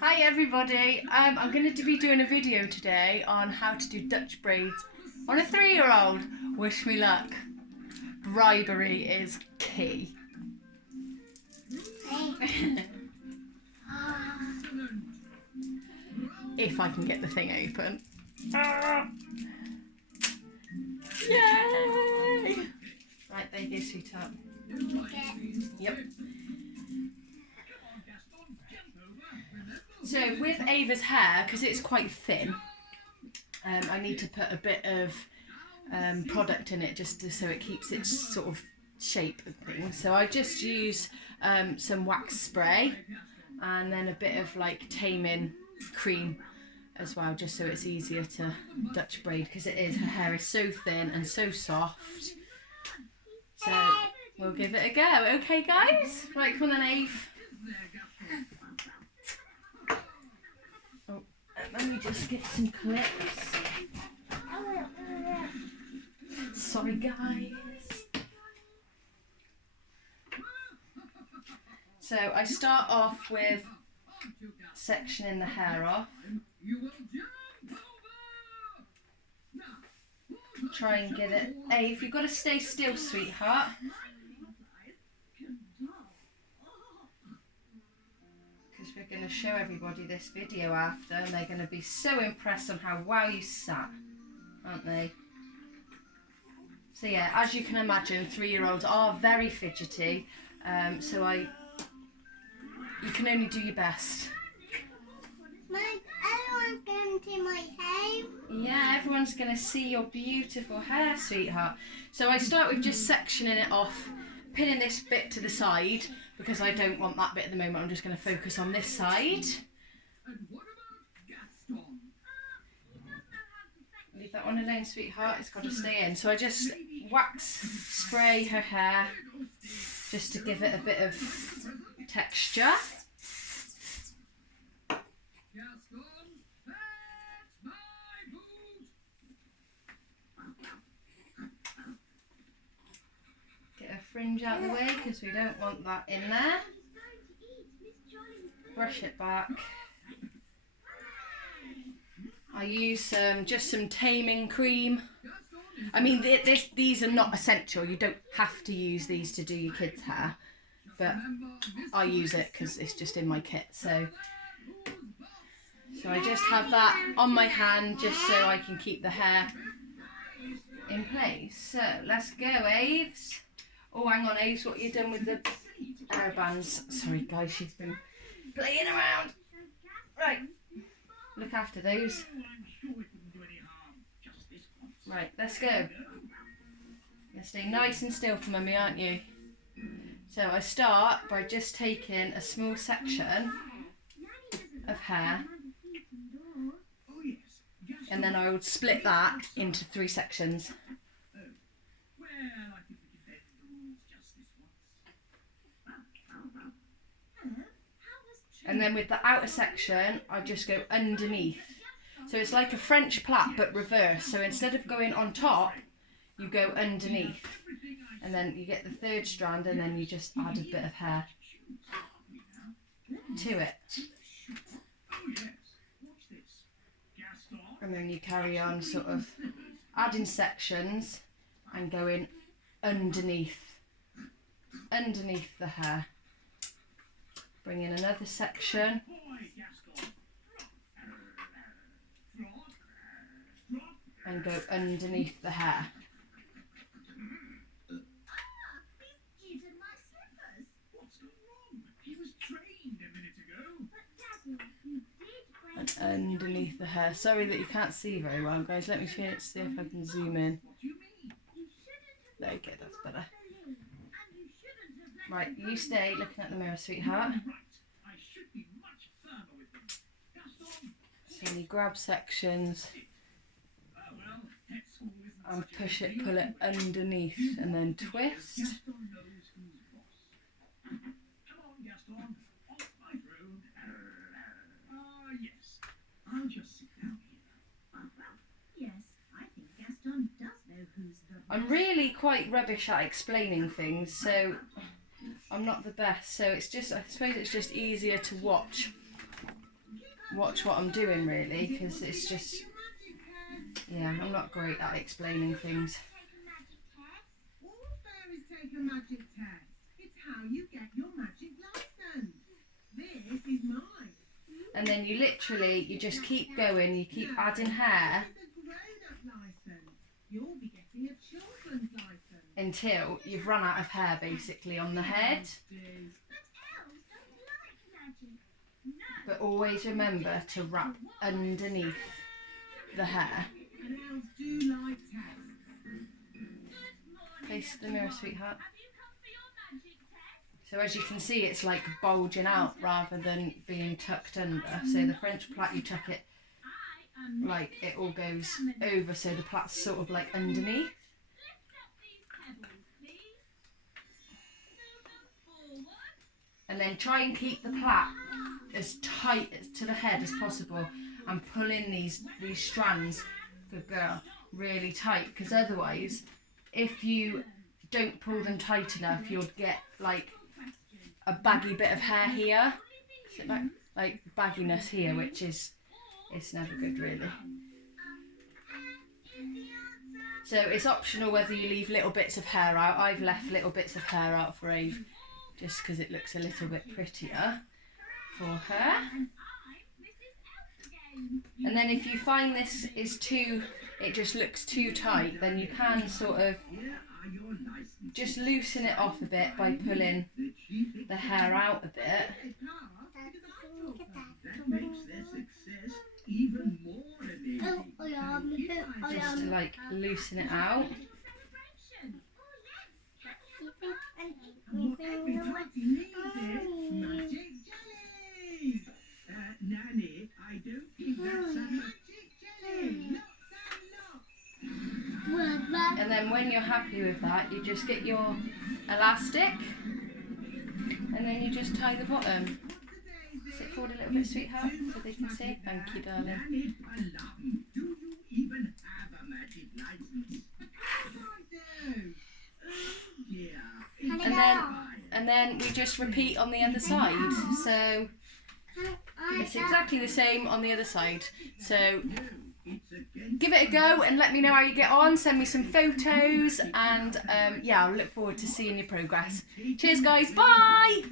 Hi everybody, I'm going to be doing a video today on how to do Dutch braids on a 3-year-old. Wish me luck. Bribery is key. If I can get the thing open. Yay! Right, there you go, sweetheart. Yep. So with Ava's hair, because it's quite thin, I need to put a bit of product in it just so it keeps its sort of shape and things. So I just use some wax spray and then a bit of like taming cream as well, just so it's easier to Dutch braid, because it is, her hair is so thin and so soft. So we'll give it a go. Okay guys? Right, come on then, Ave. Oh, let me just get some clips. Sorry guys. So I start off with sectioning the hair off. Try and get it. Ave, you've got to stay still, sweetheart. Because we're going to show everybody this video after, and they're going to be so impressed on how well you sat, aren't they? So yeah, as you can imagine, 3-year-olds are very fidgety, so you can only do your best. Everyone's going to my home. Yeah, everyone's going to see your beautiful hair, sweetheart. So I start with just sectioning it off, pinning this bit to the side, because I don't want that bit at the moment. I'm just going to focus on this side. Leave that one alone, sweetheart. It's got to stay in. So I just wax spray her hair just to give it a bit of texture. Get her fringe out of the way because we don't want that in there. Brush it back. I use just some taming cream. I mean, these are not essential. You don't have to use these to do your kids' hair, but I use it because it's just in my kit. So I just have that on my hand just so I can keep the hair in place. So let's go, Aves. Oh, hang on, Aves, what have you done with the hair bands? Sorry, guys, she's been playing around. Right, look after those. Right, let's go. You'll stay nice and still for Mummy, aren't you? So I start by just taking a small section of hair, and then I would split that into 3 sections. And then with the outer section, I just go underneath. So it's like a French plait, but reverse. So instead of going on top, you go underneath. And then you get the 3rd strand, and then you just add a bit of hair to it. And then you carry on sort of adding sections and going underneath the hair. Bring in another section. And go underneath the hair. And underneath the hair. Sorry that you can't see very well, guys. Let me see if I can zoom in. There you go, that's better. Right, you stay looking at the mirror, sweetheart. So you grab sections and pull it underneath, and then twist. I'm really quite rubbish at explaining things, so I'm not the best. So it's just, I suppose it's just easier to watch watch what I'm doing really, because it's just, yeah, I'm not great at explaining things. All fairies take a magic test. It's how you get your magic license. This is mine. And then you just keep going, you keep adding hair You'll be getting a children's license until you've run out of hair basically on the head. But always remember to wrap underneath the hair. And elves do like tests. Face the mirror, sweetheart. So as you can see, it's like bulging out rather than being tucked under. So the French plait, you tuck it like it all goes over, so the plait's sort of like underneath. And then try and keep the plait as tight to the head as possible, and pull in these strands, good girl, really tight, because otherwise if you don't pull them tight enough you'll get like a baggy bit of hair here, like bagginess here, which is, it's never good really. So it's optional whether you leave little bits of hair out. I've left little bits of hair out for Eve just because it looks a little bit prettier for her. And then if you find this is too, it just looks too tight, then you can sort of just loosen it off a bit by pulling the hair out a bit. Just to like loosen it out. Nanny, I don't think that's a magic jelly. And then when you're happy with that, you just get your elastic and then you just tie the bottom. Sit forward a little bit, sweetheart, so they can see. Thank you, darling. Nanny, I love you. Do you even have a magic license? I do. Oh dear. And then we just repeat on the other side. So it's exactly the same on the other side. So give it a go and let me know how you get on. Send me some photos, and yeah, I'll look forward to seeing your progress. Cheers guys, bye!